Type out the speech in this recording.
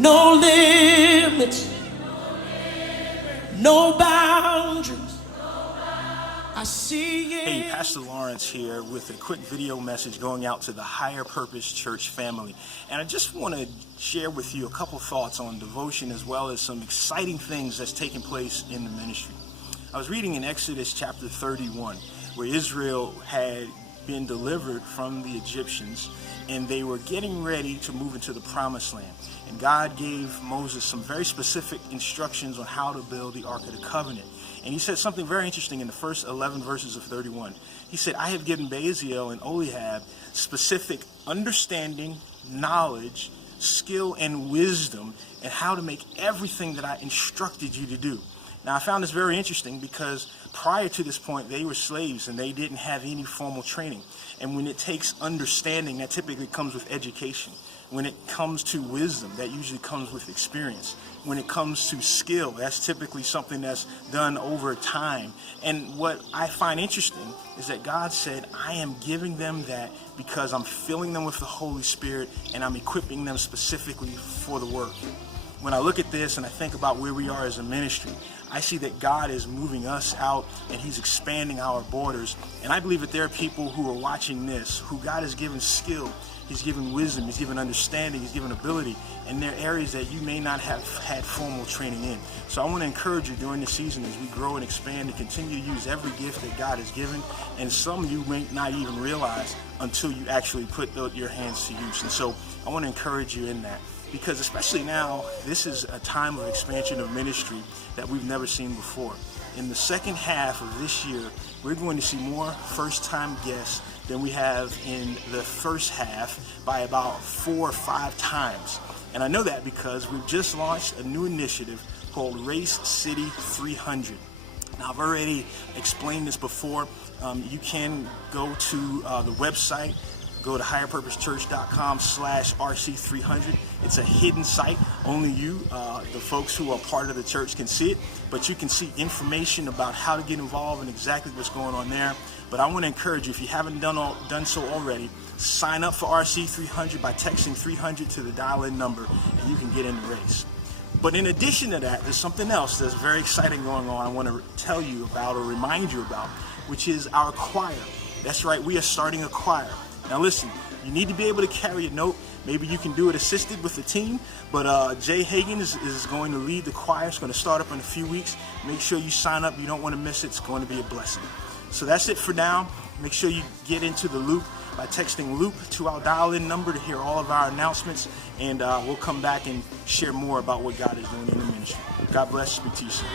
No limits, no boundaries. I see it. Hey, Pastor Lawrence here with a quick video message going out to the Higher Purpose Church family. And I just want to share with you a couple thoughts on devotion as well as some exciting things that's taking place in the ministry. I was reading in Exodus chapter 31 where Israel had been delivered from the Egyptians and they were getting ready to move into the promised land. And God gave Moses some very specific instructions on how to build the Ark of the Covenant. And he said something very interesting in the first 11 verses of 31. He said, I have given Bezalel and Oholiab specific understanding, knowledge, skill, and wisdom and how to make everything that I instructed you to do. Now, I found this very interesting because prior to this point, they were slaves and they didn't have any formal training. And when it takes understanding, that typically comes with education. When it comes to wisdom, that usually comes with experience. When it comes to skill, that's typically something that's done over time. And what I find interesting is that God said, I am giving them that because I'm filling them with the Holy Spirit and I'm equipping them specifically for the work. When I look at this and I think about where we are as a ministry, I see that God is moving us out and He's expanding our borders. And I believe that there are people who are watching this, who God has given skill, He's given wisdom, He's given understanding, He's given ability, and there are areas that you may not have had formal training in. So I want to encourage you during the season as we grow and expand and continue to use every gift that God has given, and some you may not even realize until you actually put your hands to use. And so I want to encourage you in that. Because especially now, this is a time of expansion of ministry that we've never seen before. In the second half of this year, we're going to see more first-time guests than we have in the first half by about 4 or 5 times. And I know that because we've just launched a new initiative called Race City 300. Now, I've already explained this before. You can go to the website. Go to higherpurposechurch.com/RC300. It's a hidden site. Only you, the folks who are part of the church, can see it. But you can see information about how to get involved and exactly what's going on there. But I want to encourage you, if you haven't done so already, sign up for RC300 by texting 300 to the dial-in number, and you can get in the race. But in addition to that, there's something else that's very exciting going on I want to tell you about or remind you about, which is our choir. That's right, we are starting a choir. Now listen, you need to be able to carry a note. Maybe you can do it assisted with the team, but Jay Hagan is going to lead the choir. It's going to start up in a few weeks. Make sure you sign up. You don't want to miss it. It's going to be a blessing. So that's it for now. Make sure you get into the loop by texting loop to our dial-in number to hear all of our announcements, and we'll come back and share more about what God is doing in the ministry. God bless. Speak to you soon.